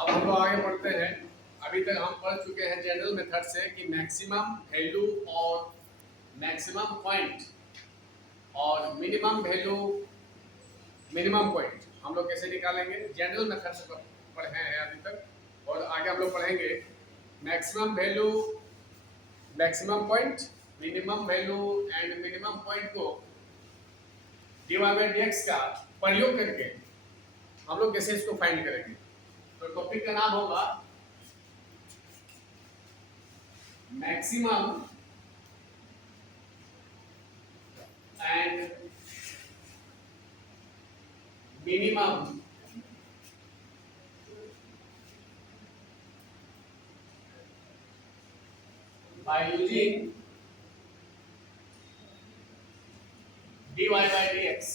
अब हम लोग आगे बढ़ते हैं। अभी तक हम पढ़ चुके हैं जनरल मेथड से कि मैक्सिमम वैल्यू और मैक्सिमम पॉइंट और मिनिमम वैल्यू मिनिमम पॉइंट हम लोग कैसे निकालेंगे। जनरल मेथड से पढ़े हैं अभी तक, और आगे हम लोग पढ़ेंगे maximum value, maximum point, minimum value and minimum point को dy/dx का प्रयोग करके हम लोग कैसे इसको फाइंड करेंगे। तो टॉपिक का नाम होगा maximum and minimum by using dy/dx।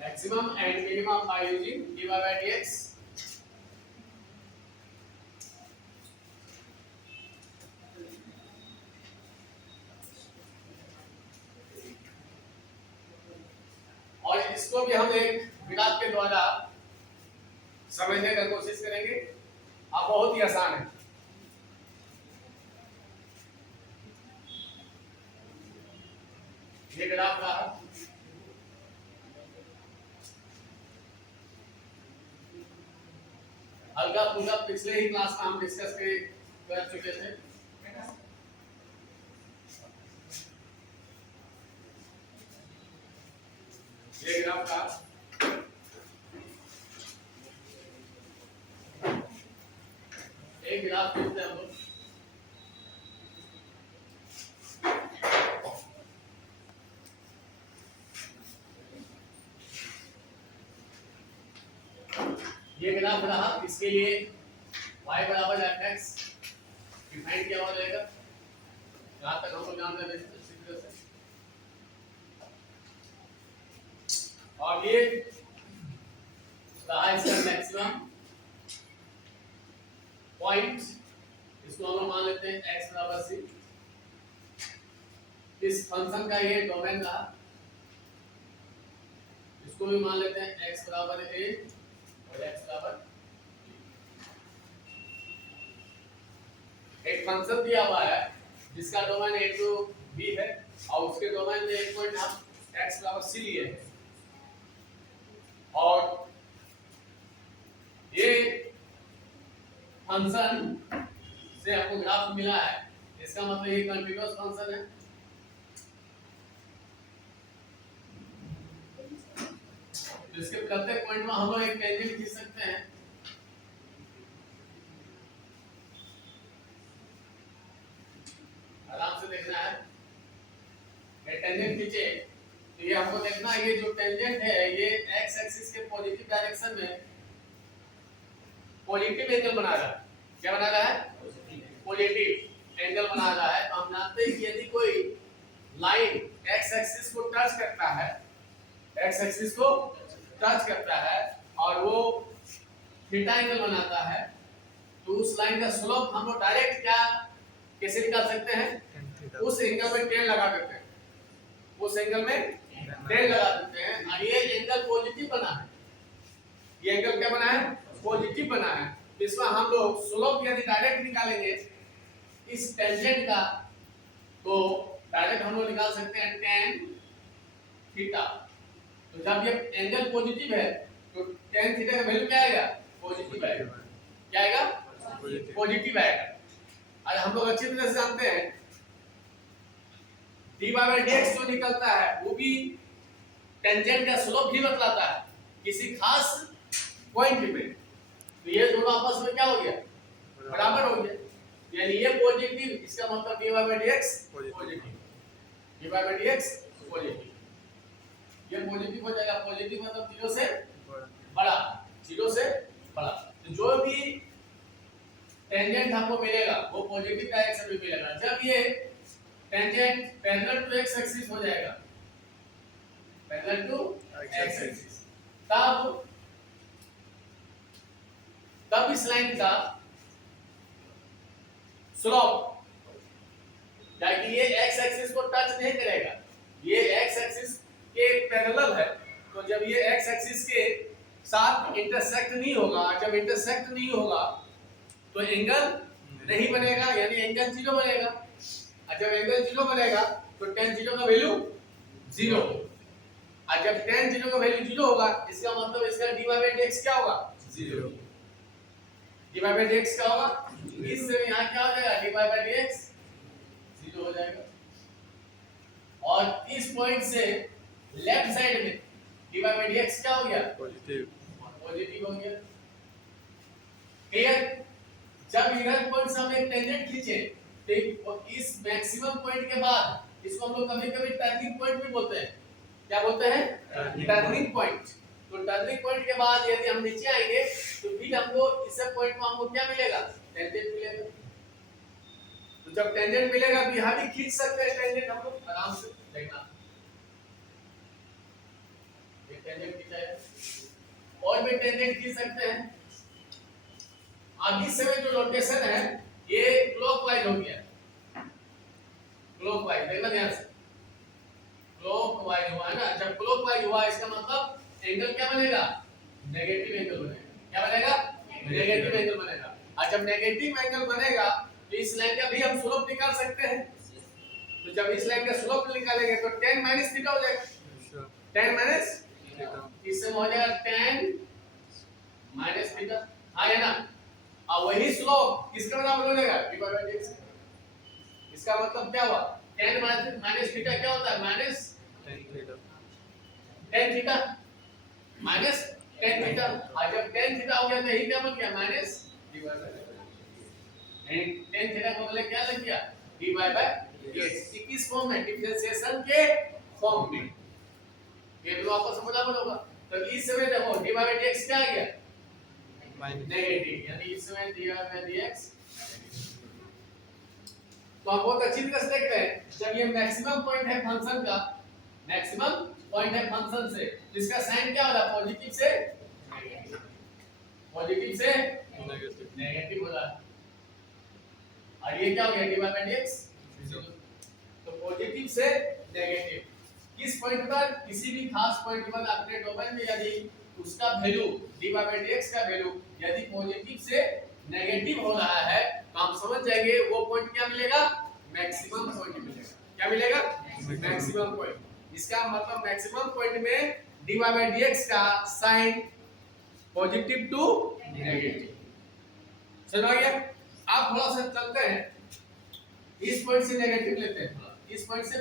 Maximum and minimum by using dy/dx। और इसको भी हम एक ग्राफ के द्वारा समझने का कोशिश करेंगे। अब बहुत ही आसान है। ये ग्राफ रहा, हल्का फुल्का पिछले ही क्लास में हम डिस्कस कर चुके थे। ये ग्राफ का एक ग्राफ देखते हैं हम लोग। ये ग्राफ रहा, इसके लिए y बराबर fx डिफाइन किया हो जाएगा। यहाँ तक हम लोग जानते हैं अच्छी तरह से। और ये रहा इसका मैक्सिमम पॉइंट, इसको हम लोग मान लेते हैं x बराबर c। इस फंक्शन का ये डोमेन रहा, इसको भी मान लेते हैं x बराबर a और x बराबर। एक फंक्शन दिया हुआ है जिसका डोमेन a टू b है और उसके डोमेन में एक पॉइंट हम x बराबर c लिए हैं। और ये फंक्शन से आपको ग्राफ मिला है, इसका मतलब ये कंटीन्यूअस फंक्शन है। इसके प्रत्येक पॉइंट में हम लोग एक टेंजेंट खींच सकते हैं। आराम से देखना है। ये टेंजेंट खींचे तो ये हमको देखना है, ये जो टेंजेंट है ये x एक्सिस के पॉजिटिव डायरेक्शन में पॉजिटिव एंगल बना रहा है। क्या बना रहा है? पॉजिटिव एंगल बना रहा है। तो हम जानते हैं कि यदि कोई लाइन x एक्सिस को टच करता है, x एक्सिस को टच करता है और वो थीटा एंगल बनाता है, तो उस लाइन का स्लोप हम लोग डायरेक्ट क्या कैसे निकाल सकते हैं? उस एंगल में टेन लगा देते हैं, उस एंगल में टेन लगा देते हैं। और ये एंगल पॉजिटिव बना है, ये एंगल क्या बना है? पॉजिटिव बना है। इसमें हम लोग स्लोप यदि डायरेक्ट निकालेंगे इस टेंजेंट का, तो डायरेक्ट हम लोग निकाल सकते हैं tan थीटा। तो जब ये एंगल पॉजिटिव है तो tan थीटा का वैल्यू क्या आएगा? पॉजिटिव आएगा। क्या आएगा? पॉजिटिव आएगा। और हम लोग अच्छी तरह से जानते हैं dy/dx जो निकलता है वो भी टेंजेंट का स्लोप भी बतलाता है किसी खास पॉइंट पे। तो ये दोनों आपस में क्या हो गया? बराबर हो गया। यानी ये पॉजिटिव, इसका मतलब dy/dx पॉजिटिव, dy/dx पॉजिटिव, ये पॉजिटिव हो जाएगा। पॉजिटिव मतलब 0 से बड़ा, 0 से बड़ा। तो जो भी टेंजेंट हमको मिलेगा वो पॉजिटिव डायरेक्शन में मिलेगा। जब ये tangent parallel to x axis हो जाएगा, पैरेलल टू x एक्सिस, तब इस लाइन का स्लोप, ताकि ये x एक्सिस को टच नहीं करेगा, ये x एक्सिस के पैरेलल है, तो जब ये एक्स एक्सिस के साथ इंटरसेक्ट नहीं होगा, जब इंटरसेक्ट नहीं होगा तो एंगल नहीं बनेगा, यानी एंगल जीरो बनेगा। और जब एंगल जीरो बनेगा तो tan जीरो का वैल्यू जीरो। और जब tan जीरो का वैल्यू जीरो होगा, इसका मतलब इसका dy बाय dx क्या होगा? जीरो। dy बाय dx क्या होगा? इससे यहाँ क्या हो जाएगा? dy बाय dx जीरो हो जाएगा। और इस पॉइंट से लेफ्ट साइड में dy बाय dx क्या हो गया? पॉजिटिव हो गया। क्लियर? जब इधर पॉइंट से हम एक टेंजेंट खींचे तो इस मैक्सिमम पॉइंट के बाद इसको हम लोग कभी-कभी टर्निंग पॉइंट भी बोलते हैं। क्या बोलते हैं? Turning point. तो टर्निंग पॉइंट के बाद यदि हम नीचे आएंगे तो फिर हमको इस पॉइंट में हमको क्या मिलेगा? टेंजेंट मिलेगा। तो जब टेंजेंट मिलेगा तो यहां भी खींच सकते हैं टेंजेंट हम लोग आराम से। देखना ये टेंजेंट खींचा और भी टेंजेंट खींच सकते हैं। अब इस समय जो रोटेशन है ये क्लॉकवाइज हो गया। क्लॉकवाइज देखना ध्यान से, क्लॉकवाइज हुआ है ना। जब क्लॉकवाइज हुआ इसका मतलब एंगल क्या बनेगा? नेगेटिव एंगल बनेगा। क्या बनेगा? नेगेटिव एंगल बनेगा। और जब नेगेटिव एंगल बनेगा तो इस लाइन का भी हम स्लोप निकाल सकते हैं। तो जब इस लाइन का स्लोप निकालेंगे तो tan माइनस थीटा हो जाएगा। tan माइनस थीटा, इससे हो जाएगा tan माइनस थीटा। हाँ है ना। और वही स्लोप किसके बराबर हो जाएगा? dy by dx। इसका मतलब क्या हुआ? tan माइनस थीटा क्या होता है? Minus tan theta minus tan theta. और जब tan थीटा हो गया तो यही क्या बन गया? Minus dy by dx। And tan theta का मतलब क्या लग गया? dy by dx। किस फॉर्म में? डिफरेंशिएशन के फॉर्म में। ये तो आपको समझ आ होगा। तो इस समय देखो dy बाय dx क्या आ गया? नेगेटिव, यानी इस समय dy बाय dx। तो आप बहुत अच्छी तरह से देख रहे हैं, जब ये मैक्सिमम पॉइंट है फंक्शन का, मैक्सिमम पॉइंट है फंक्शन से, इसका साइन क्या हो रहा है? पॉजिटिव से नेगेटिव हो रहा है। और ये क्या हो गया? dy by dx। तो पॉजिटिव से नेगेटिव किस पॉइंट पर? किसी भी खास पॉइंट पर अपने डोमेन में यदि उसका वैल्यू dy बाय dx का वैल्यू यदि पॉजिटिव से नेगेटिव हो रहा है तो हम समझ जाएंगे वो पॉइंट क्या मिलेगा? मैक्सिमम पॉइंट मिलेगा। क्या मिलेगा? Maximum point. इसका मतलब मैक्सिमम पॉइंट में dy बाय dx का साइन पॉजिटिव टू नेगेटिव। चलो ये आप थोड़ा सा चलते हैं, इस पॉइंट से नेगेटिव लेते हैं, इस पॉइंट से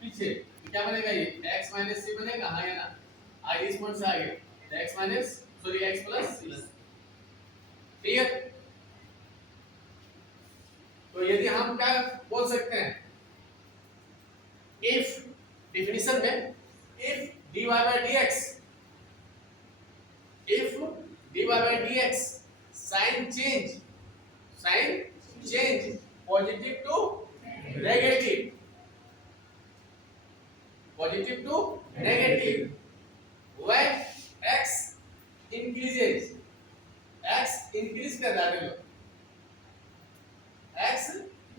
पीछे तो क्या बनेगा? ये x माइनस c बनेगा। हाँ या ना? आगे इस पॉइंट से आगे तो x minus sorry x plus c। Clear? तो यदि हम क्या बोल सकते हैं? इफ डेफिनेशन में if dy by dx, if dy by dx sign change positive to negative, positive to negative when x increases, x increase कर रहा है, x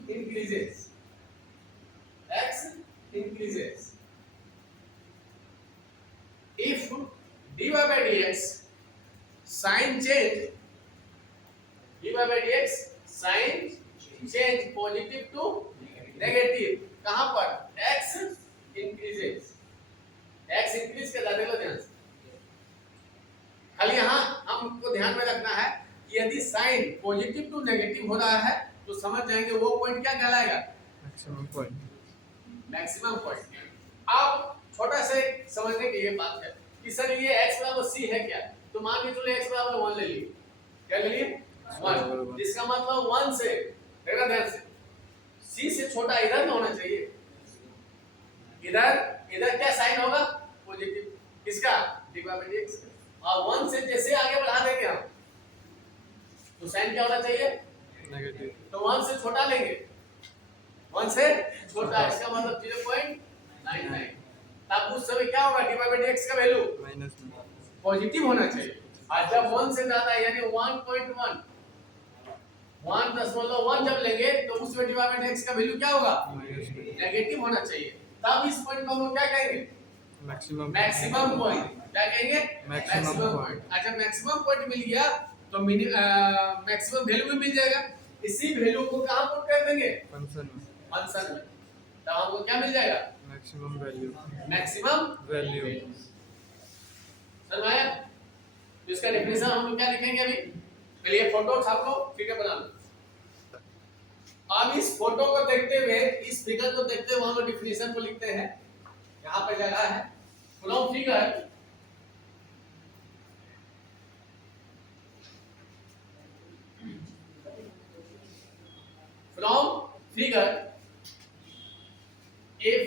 increases if dy by dx sin change, dy by dx sin change positive to negative, कहां पर? x increases, x increase कर रहा है। ध्यान से खाली यहां हमको ध्यान में रखना है कि यदि साइन पॉजिटिव टू नेगेटिव हो रहा है तो समझ जाएंगे वो पॉइंट क्या कहलाएगा? Maximum point. अब छोटा से समझने की ये बात है कि सर ये x बराबर c है क्या? तो मान के चलो x बराबर 1 ले लिए। क्या ले लिए? 1। इसका मतलब 1 से देखना ध्यान से, c से छोटा इधर ना होना चाहिए। इधर क्या साइन होगा? पॉजिटिव। किसका? dy by dx। और 1 से जैसे आगे बढ़ा देंगे हम तो साइन क्या होना चाहिए? नेगेटिव। तो 1 से छोटा लेंगे, 1 से छोटा, इसका मतलब 0.99। तब उस समय क्या होगा? dy बाय dx का वैल्यू पॉजिटिव होना चाहिए। और जब 1 से ज्यादा यानी 1.1 1.1 जब लेंगे तो उस dy बाय dx का वैल्यू क्या होगा? नेगेटिव होना चाहिए। तब इस पॉइंट को हम क्या कहेंगे? मैक्सिमम पॉइंट, क्या कहेंगे? Maximum point. अच्छा, मैक्सिमम पॉइंट मिल गया तो मैक्सिमम वैल्यू भी मिल जाएगा। इसी वैल्यू को कहां पुट कर देंगे? फंक्शन में। तो हमको क्या मिल जाएगा? Maximum value. समझ आया? तो इसका डेफिनेशन हम लोग क्या लिखेंगे अभी? पहले ये फोटो छाप लो, ठीक है, बना लो। अब इस फोटो को देखते हुए, इस फिगर को देखते हुए हम लोग डेफिनेशन को लिखते हैं। यहाँ पे जगह है, from figure if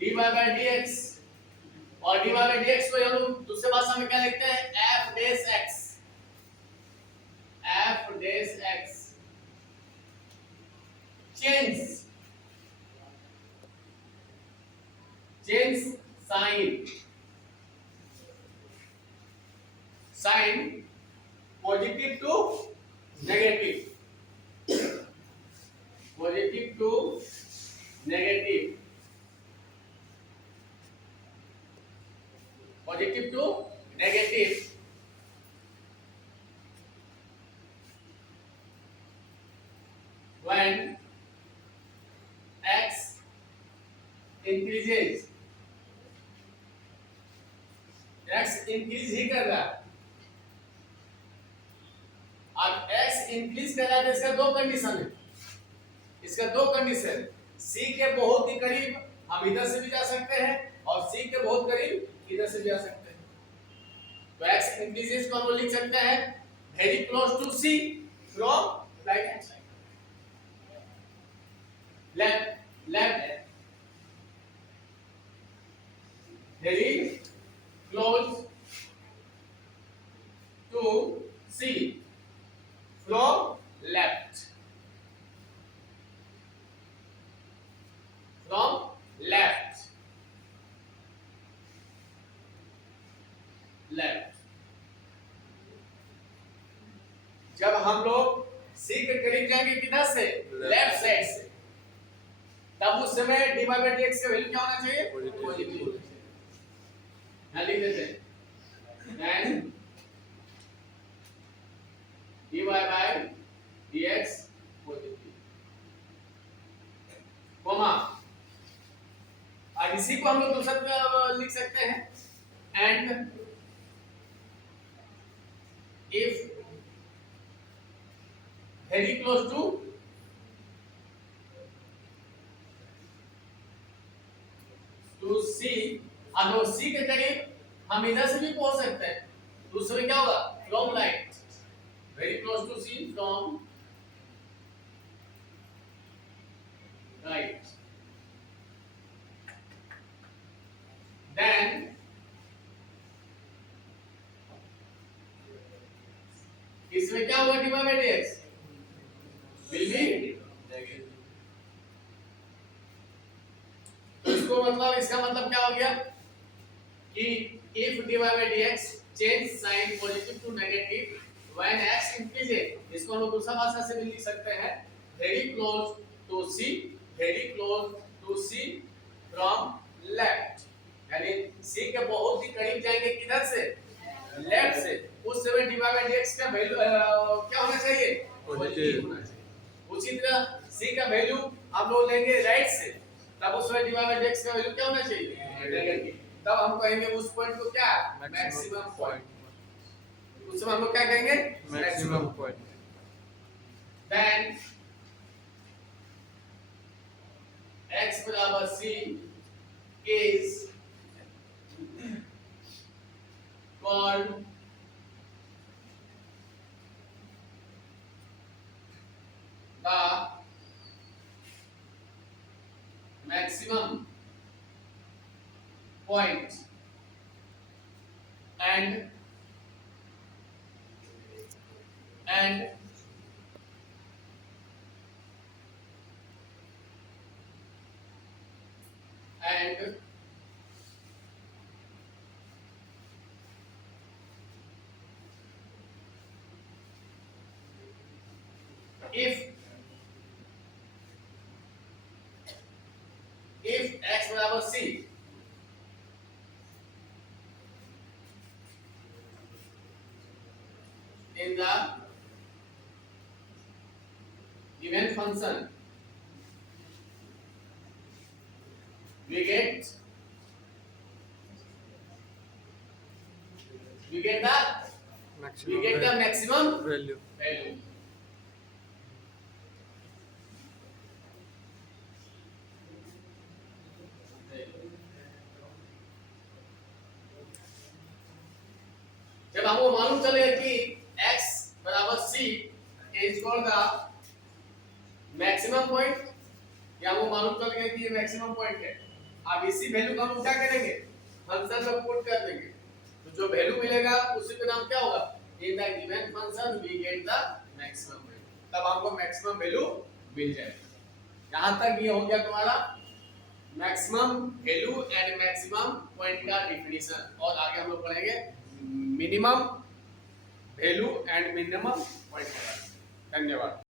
dy by dx, और dy by dx को हम लोग दूसरे भाषा में क्या लिखते हैं? f dash x, f dash x change sign positive to negative, positive to negative, positive to negative when x increases, x increase ही कर रहा है। अब x इंक्रीज कर रहा है तो इसका दो कंडीशन है, इसका दो कंडीशन, c के बहुत ही करीब हम इधर से भी जा सकते हैं और c के बहुत करीब इधर से भी जा सकते हैं। तो x इंक्रीजेस को हम लिख सकते हैं very close to c from right hand side, left very close to C from left, जब हम लोग C के करीब जाएंगे किधर से? लेफ्ट साइड से, तब उस समय dy by dx का वैल्यू क्या होना चाहिए? पॉजिटिव होना चाहिए। यहाँ लिख देते हैं and dy by dx positive, comma, अब इसी को हम लोग दूसरा लिख सकते हैं and if very close to C, अगर C के करीब हम इधर से भी पहुंच सकते हैं, दूसरे क्या होगा? From right, very close to C from right, then इसमें क्या होगा? dy by dx will be negative. तो इसको मतलब, इसका मतलब क्या हो गया कि if dy by dx change sign positive to negative when x increases, इसको हम लोग दूसरा भाषा से भी लिख सकते हैं very close to C, very close to C from left, यानी C के बहुत ही करीब जाएंगे किधर से? लेफ्ट से, उस समय dy by dx का वैल्यू क्या होना चाहिए? पॉजिटिव होना चाहिए। उसी तरह C का वैल्यू हम लोग लेंगे राइट से, तब उस समय dy by dx का वैल्यू क्या होना चाहिए? नेगेटिव। तब हम कहेंगे उस पॉइंट को क्या? Maximum point. उस समय हम लोग क्या कहेंगे? Maximum point. देन x बराबर c is called the maximum point and if x बराबर c in the given function we get the maximum value. जब हमको मालूम चलेगा कि x बराबर c is called the maximum point, या हमको मालूम चल गया कि ये मैक्सिमम पॉइंट है, अब इसी वैल्यू को हम क्या करेंगे, फंक्शन में पुट कर देंगे, तो जो वैल्यू मिलेगा उसी का नाम क्या होगा, in the given function we get the maximum value, तब हमको मैक्सिमम वैल्यू मिल जाएगा। यहां तक ये हो गया तुम्हारा maximum value and maximum point का डेफिनेशन, और आगे हम लोग पढ़ेंगे minimum value and minimum point. धन्यवाद।